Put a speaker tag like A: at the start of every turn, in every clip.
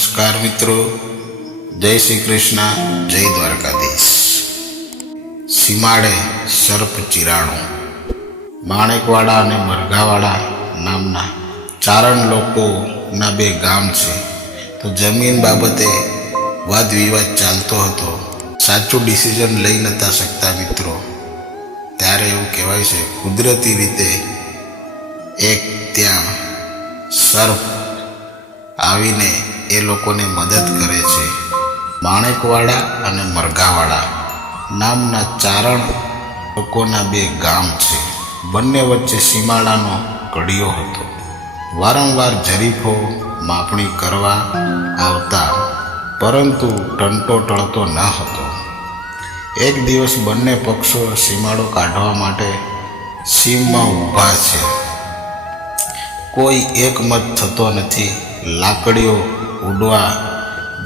A: નમસ્કાર મિત્રો. જય શ્રી કૃષ્ણ. જય દ્વારકાધીશ. સીમાડે સર્પ ચિરાણું. માણેકવાડા અને મરઘાવાડા નામના ચારણ લોકોના બે ગામ છે. તો જમીન બાબતે વાદ વિવાદ ચાલતો હતો. સાચું ડિસિઝન લઈ નતા શકતા મિત્રો. ત્યારે એવું કહેવાય છે, કુદરતી રીતે એક ત્યાં સર્પ આવીને એ લોકોને મદદ કરે છે. માણેકવાડા અને મરઘાવાડા નામના ચારણ લોકોના બે ગામ છે. બંને વચ્ચે સીમાડાનો કડિયો હતો. વારંવાર જરીફો માપણી કરવા આવતા, પરંતુ ટંટો ટળતો ન હતો. એક દિવસ બંને પક્ષો સીમાડો કાઢવા માટે સીમમાં ઊભા છે. કોઈ એકમત થતો નથી. લાકડીઓ ઉડવા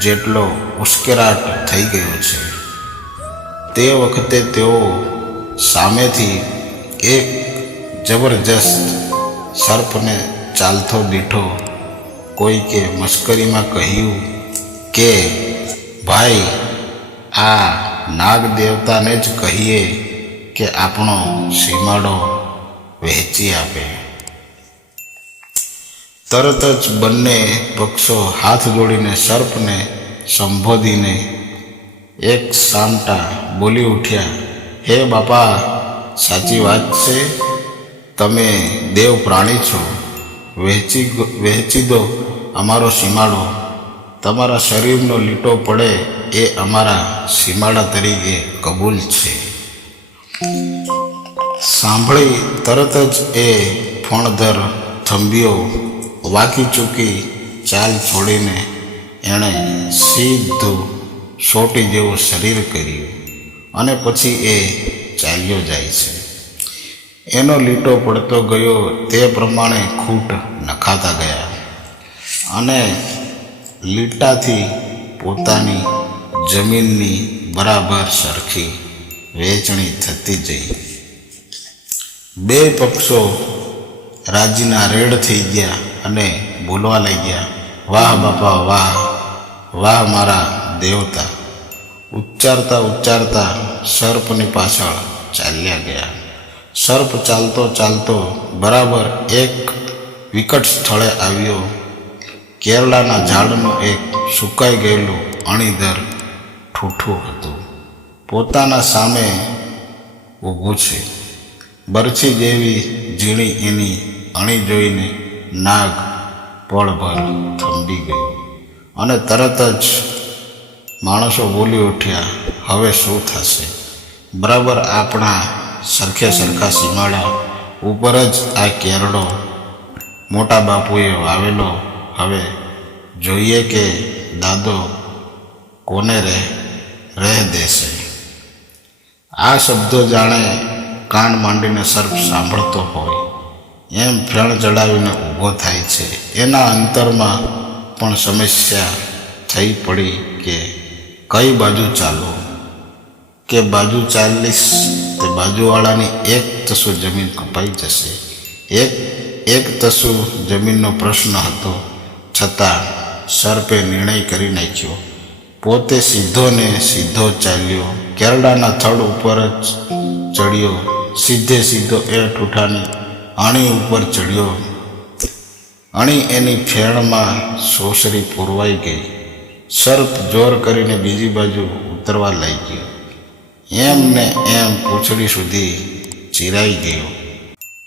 A: જેટલો ઉશ્કેરાટ થઈ ગયો છે. તે વખતે તેઓ સામેથી એક જબરજસ્ત સર્પને ચાલતો દીઠો કોઈકે મશ્કરીમાં કહ્યું કે, ભાઈ, આ નાગ દેવતાને જ કહીએ કે આપણો સીમાડો વહેંચી આપે. તરત જ બંને પક્ષો હાથ જોડીને સર્પને સંબોધીને એક સામટા બોલી ઉઠ્યા, હે બાપા, સાચી વાત છે. તમે દેવ પ્રાણી છો. વહેંચી વહેંચી દો અમારો સીમાડો. તમારા શરીરનો લીટો પડે એ અમારા સીમાડા તરીકે કબૂલ છે. સાંભળી તરત જ એ ફણધર થંભીઓ વાકી ચૂકી ચાલ છોડીને એણે સીધું સોટી જેવું શરીર કર્યું અને પછી એ ચાલ્યો જાય છે. એનો લીટો પડતો ગયો તે પ્રમાણે ખૂટ નખાતા ગયા અને લીટાથી પોતાની જમીનની બરાબર સરખી વેચણી થતી જઈ. બે પક્ષો રાજીના રેડ થઈ ગયા અને બોલવા લાગ્યા, વાહ બાપા, વાહ વાહ મારા દેવતા. ઉચ્ચારતા ઉચ્ચારતા સર્પની પાછળ ચાલ્યા ગયા. સર્પ ચાલતો ચાલતો બરાબર એક વિકટ સ્થળે આવ્યો. કેરળાના ઝાડનું એક સુકાઈ ગયેલું અણીધર ઠૂઠું હતું. પોતાના સામે ઊભું છે. બરછી જેવી ઝીણી એની અણી જોઈને નાગ પળભર થંભી ગયો અને તરત જ માણસો બોલી ઉઠ્યા, હવે શું થશે? બરાબર આપણા સરખે સરખા સીમાડા ઉપર જ આ કેરડો મોટા બાપુએ વાવેલો. હવે જોઈએ કે દાદો કોને રહે રહે દેશે. આ શબ્દો જાણે કાન માંડીને સર્પ સાંભળતો હોય. એમ ફેણ ચડાવીને ઊભો થાય છે. એના અંતરમાં પણ સમસ્યા થઈ પડી કે કઈ બાજુ ચાલો કે બાજુ ચાલીસ તે બાજુવાળાની એક તસુ જમીન કપાઈ જશે. એક એક તસુ જમીનનો પ્રશ્ન હતો. છતાં સર્પે નિર્ણય કરી નાખ્યો. પોતે સીધો ને સીધો ચાલ્યો. કેરડાના થડ ઉપર જ ચડ્યો. સીધે સીધો એ ઠૂઠાની અણી ઉપર ચડ્યો. અણી એની ફેણમાં સોસરી પૂરવાઈ ગઈ. સર્પ જોર કરીને બીજી બાજુ ઉતરવા લાગ્યો. એમ ને એમ પૂંછડી સુધી ચીરાઈ ગયો.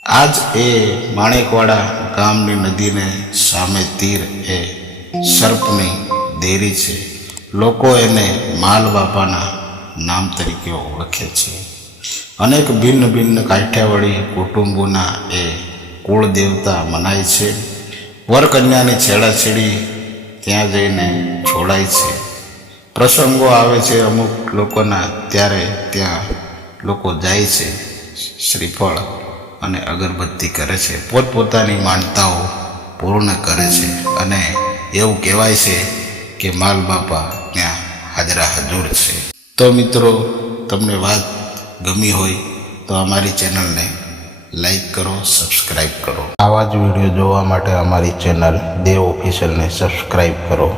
A: આજ એ માણેકવાડા ગામની નદીને સામે તીર એ સર્પની દેરી છે. લોકો એને માલ બાપાના નામ તરીકે ઓળખે છે. અનેક ભિન્ન ભિન્ન કાઠિયાવાડી કુટુંબોના એ કુળ દેવતા મનાય છે. વરકન્યાની છેડાછેડી ત્યાં જઈને છોડાય છે. પ્રસંગો આવે છે અમુક લોકોના ત્યારે ત્યાં લોકો જાય છે. શ્રીફળ અને અગરબત્તી કરે છે. પોતપોતાની માનતાઓ પૂર્ણ કરે છે અને એવું કહેવાય છે કે માલ બાપા ત્યાં હાજરા હજુર છે. તો મિત્રો, તમને વાત ગમી હોય તો અમારી ચેનલને લાઈક કરો સબસ્ક્રાઈબ કરો. આવા જ વીડિયો જોવા માટે અમારી ચેનલ દેવ ઓફિશિયલને સબસ્ક્રાઈબ કરો.